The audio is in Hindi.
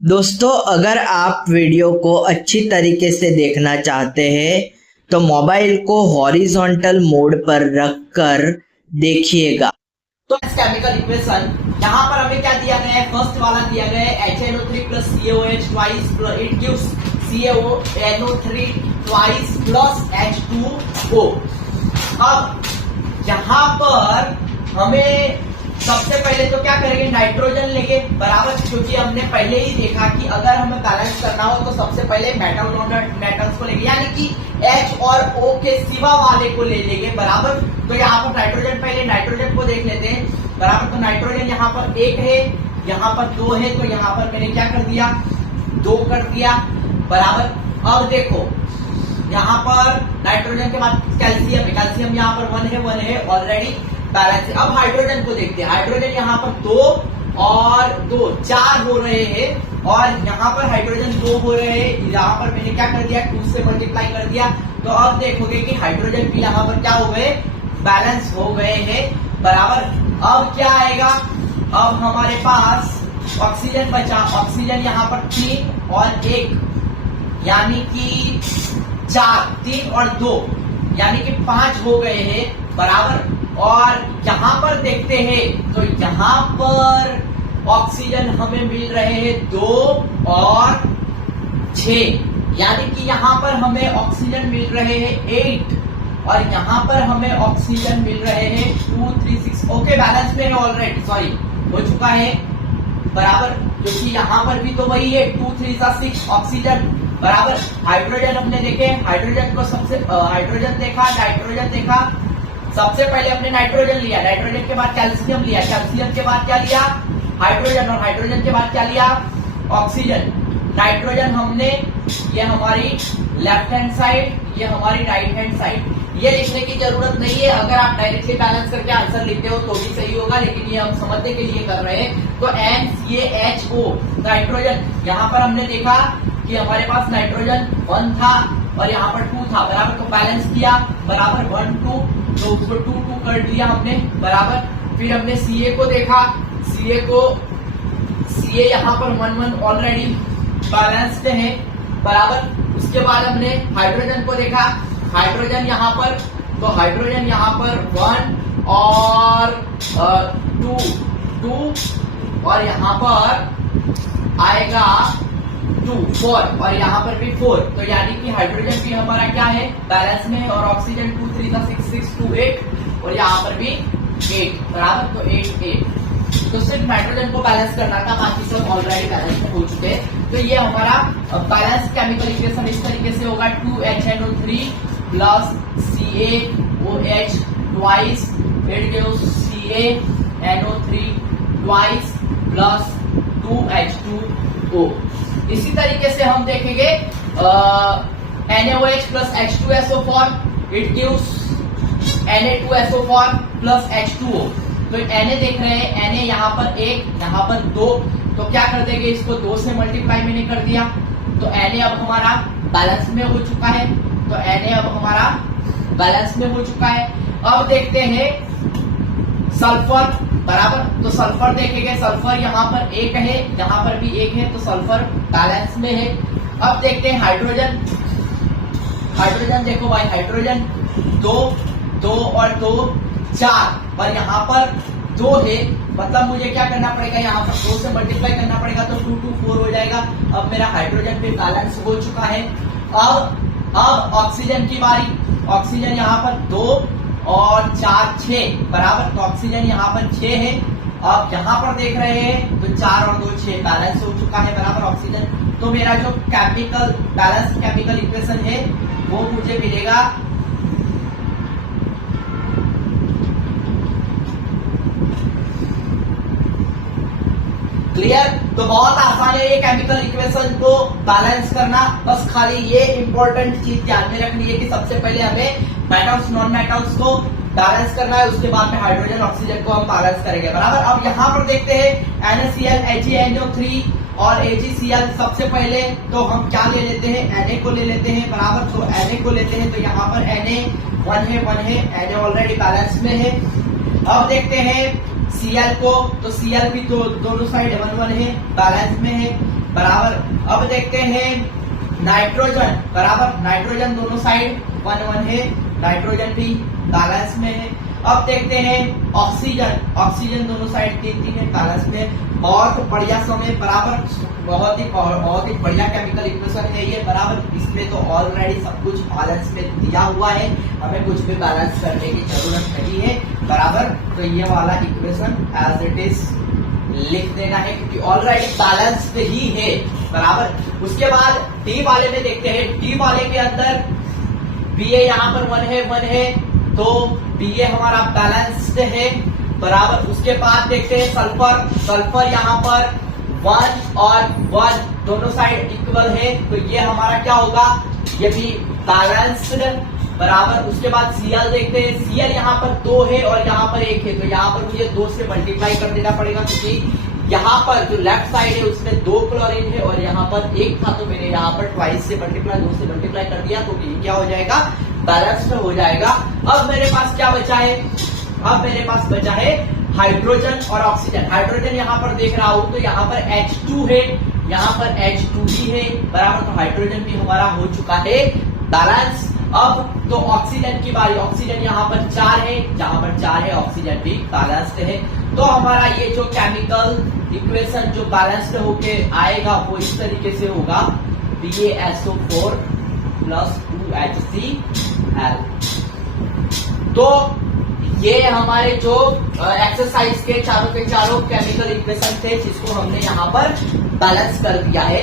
दोस्तों, अगर आप वीडियो को अच्छी तरीके से देखना चाहते हैं तो मोबाइल को हॉरिजॉन्टल मोड पर रखकर देखिएगा। तो केमिकल इक्वेशन यहाँ पर हमें क्या दिया गया है, फर्स्ट वाला दिया गया है HNO3 plus CaOH twice it gives CaNO3 twice plus H2O। अब यहाँ पर हमें सबसे पहले तो क्या करेंगे, नाइट्रोजन लेंगे बराबर, क्योंकि हमने पहले ही देखा कि अगर हमें बैलेंस करना हो तो सबसे पहले मेटल्स को लेंगे, यानी कि H और O के सिवा वाले को ले लेंगे बराबर। तो यहाँ पर नाइट्रोजन, पहले नाइट्रोजन को देख लेते हैं बराबर। तो नाइट्रोजन यहाँ पर 1 है, यहाँ पर 2 है, तो यहाँ पर मैंने क्या कर दिया, 2 कर दिया बराबर। अब देखो यहाँ पर नाइट्रोजन के बाद कैल्शियम है, कैल्शियम यहाँ पर 1 है ऑलरेडी बैलेंस है। अब हाइड्रोजन को देखते हैं, हाइड्रोजन यहाँ पर 2 और 2 4 हो रहे हैं, और यहाँ पर हाइड्रोजन 2 हो रहे हैं। यहाँ पर मैंने क्या कर दिया, 2 से मल्टीप्लाई कर दिया। तो अब देखोगे कि हाइड्रोजन भी यहाँ पर क्या हो गए, बैलेंस हो गए हैं बराबर। अब क्या आएगा, अब हमारे पास ऑक्सीजन बचा, ऑक्सीजन यहाँ पर 3 और 1 यानी कि 4, 3 और 2 यानी कि 5 हो गए हैं बराबर। और यहाँ पर देखते हैं तो यहाँ पर ऑक्सीजन हमें मिल रहे हैं 2 और 6, यानी कि यहाँ पर हमें ऑक्सीजन मिल रहे हैं 8, और यहाँ पर हमें ऑक्सीजन मिल रहे हैं 2 3 6। ओके, बैलेंस में है ऑलरेडी, सॉरी हो चुका है बराबर, क्योंकि यहाँ पर भी तो वही है 2 3 6 ऑक्सीजन बराबर। हाइड्रोजन हमने देखे, हाइड्रोजन को सबसे हाइड्रोजन देखा, नाइट्रोजन देखा, सबसे पहले हमने नाइट्रोजन लिया, नाइट्रोजन के बाद कैल्शियम लिया, कैल्शियम के बाद क्या लिया, हाइड्रोजन, और हाइड्रोजन के बाद क्या लिया, ऑक्सीजन। नाइट्रोजन हमने, ये हमारी लेफ्ट हैंड साइड, ये हमारी राइट हैंड साइड। ये लिखने की जरूरत नहीं है, अगर आप डायरेक्टली बैलेंस करके आंसर लिखते हो तो भी सही होगा, लेकिन ये हम समझने के लिए कर रहे हैं। तो NaHO नाइट्रोजन, यहाँ पर हमने देखा कि हमारे पास नाइट्रोजन 1 था और यहाँ पर 2 था बराबर, तो बैलेंस किया बराबर 1 2, तो उसको 2 2 कर दिया हमने बराबर। फिर हमने Ca को देखा, Ca यहाँ पर 1 1 ऑलरेडी बैलेंस्ड है बराबर। उसके बाद हमने हाइड्रोजन को देखा, हाइड्रोजन यहाँ पर, तो हाइड्रोजन यहाँ पर 1 और 2 और यहाँ पर आएगा 2 4 और यहाँ पर भी 4, तो यानी कि हाइड्रोजन भी हमारा क्या है, बैलेंस में है। और ऑक्सीजन 2 3 6 6 2 8 और यहाँ पर भी 8 बराबर, तो 8 8। तो सिर्फ नाइट्रोजन को बैलेंस करना था, बाकी सब ऑलरेडी बैलेंस में हो चुके हैं। तो ये हमारा बैलेंस केमिकल इक्वेशन इस तरीके से होगा, 2HNO3 plus CaOH twice it gives CaNO3 twice plus 2H2O। इसी तरीके से हम देखेंगे NaOH plus H2SO4 it gives Na2SO4 plus H2O। तो Na देख रहे हैं, Na यहाँ पर 1, यहाँ पर 2, तो क्या कर देंगे, इसको 2 से मल्टीप्लाई मैंने कर दिया, तो Na अब हमारा बैलेंस में हो चुका है, तो Na अब हमारा बैलेंस में हो चुका है। अब देखते हैं सल्फर बराबर, तो सल्फर देखेंगे, सल्फर यहाँ पर 1 है, यहाँ पर भी 1 है, तो सल्फर बैलेंस में है। अब देखते हैं हाइड्रोजन, हाइड्रोजन देखो भाई, हाइड्रोजन 2 और 2 4 और यहाँ पर 2 है, मतलब मुझे क्या करना पड़ेगा, यहाँ पर 2 से मल्टीप्लाई करना पड़ेगा, तो 2 2 4 हो जाएगा। अब मेरा हाइड्रोजन पे बैलेंस हो चुका है। अब ऑक्सीजन की बारी, ऑक्सीजन यहाँ पर 2 और 4 6 बराबर, तो ऑक्सीजन यहाँ पर 6 है। अब यहाँ पर देख रहे हैं तो 4 और 2 6 बैलेंस हो चुका है बराबर ऑक्सीजन। तो मेरा जो केमिकल बैलेंस केमिकल इक्वेशन है वो मुझे मिलेगा क्लियर। तो बहुत आसान है ये केमिकल इक्वेशन को बैलेंस करना, बस खाली ये इंपॉर्टेंट चीज ध्यान में रखनी है कि सबसे पहले हमें मेटल्स नॉन मेटल्स को बैलेंस करना है, उसके बाद में हाइड्रोजन ऑक्सीजन को हम बैलेंस करेंगे बराबर। अब यहाँ पर देखते हैं NaCl HeNO3 और AgCl। सबसे पहले तो हम क्या ले लेते हैं, Na को ले लेते हैं बराबर, तो Na को लेते हैं, तो यहाँ पर Na 1 है, Na ऑलरेडी बैलेंस में है। अब देखते हैं Cl को, तो Cl भी दोनों साइड 1 1 है, बैलेंस में है। बराबर। अब देखते हैं नाइट्रोजन बराबर, नाइट्रोजन दोनों साइड 1 है, नाइट्रोजन भी बैलेंस में है। अब देखते हैं ऑक्सीजन, ऑक्सीजन दोनों साइड 3 है, बैलेंस में। बहुत बढ़िया समय बराबर, बहुत ही बढ़िया केमिकल इक्वेशन है ये बराबर। इसमें तो ऑलरेडी सब कुछ बैलेंस में दिया हुआ है, हमें कुछ भी बैलेंस करने की जरूरत नहीं है बराबर। तो ये वाला इक्वेशन एज इट इज लिख देना है क्योंकि ऑलरेडी बैलेंस्ड ही है बराबर। उसके बाद डी वाले में देखते हैं, डी वाले के अंदर बी ए यहाँ पर 1 है तो बी ए हमारा बैलेंस्ड है बराबर। उसके बाद देखते हैं सल्फर, सल्फर यहाँ पर 1 और 1 दोनों साइड इक्वल है तो ये हमारा क्या होगा, ये भी बैलेंस्ड बराबर। उसके बाद Cl देखते हैं, Cl यहाँ पर 2 है और यहाँ पर 1 है तो यहाँ पर मुझे 2 से मल्टीप्लाई कर देना पड़ेगा क्योंकि यहाँ पर जो लेफ्ट साइड है उसमें 2 क्लोरीन है और यहाँ पर 1 था तो मैंने यहाँ पर 2 से मल्टीप्लाई कर दिया तो ये क्या हो जाएगा, बैलेंस्ड हो जाएगा। अब मेरे पास क्या बचा है, अब मेरे पास बचा है हाइड्रोजन और ऑक्सीजन। हाइड्रोजन यहाँ पर देख रहा हूं तो यहाँ पर H2 है, यहाँ पर H2 भी है बराबर। तो हाइड्रोजन भी हमारा हो चुका है बैलेंस। अब तो ऑक्सीजन की बारी, ऑक्सीजन यहाँ पर 4 है, जहां पर 4 है ऑक्सीजन भी बैलेंस्ड है। तो हमारा ये जो केमिकल इक्वेशन जो बैलेंस्ड होके आएगा वो इस तरीके से होगा, BaSO4 + 2HCl। तो ये हमारे जो एक्सरसाइज के चारों केमिकल इक्वेशन थे जिसको हमने यहाँ पर बैलेंस कर दिया है।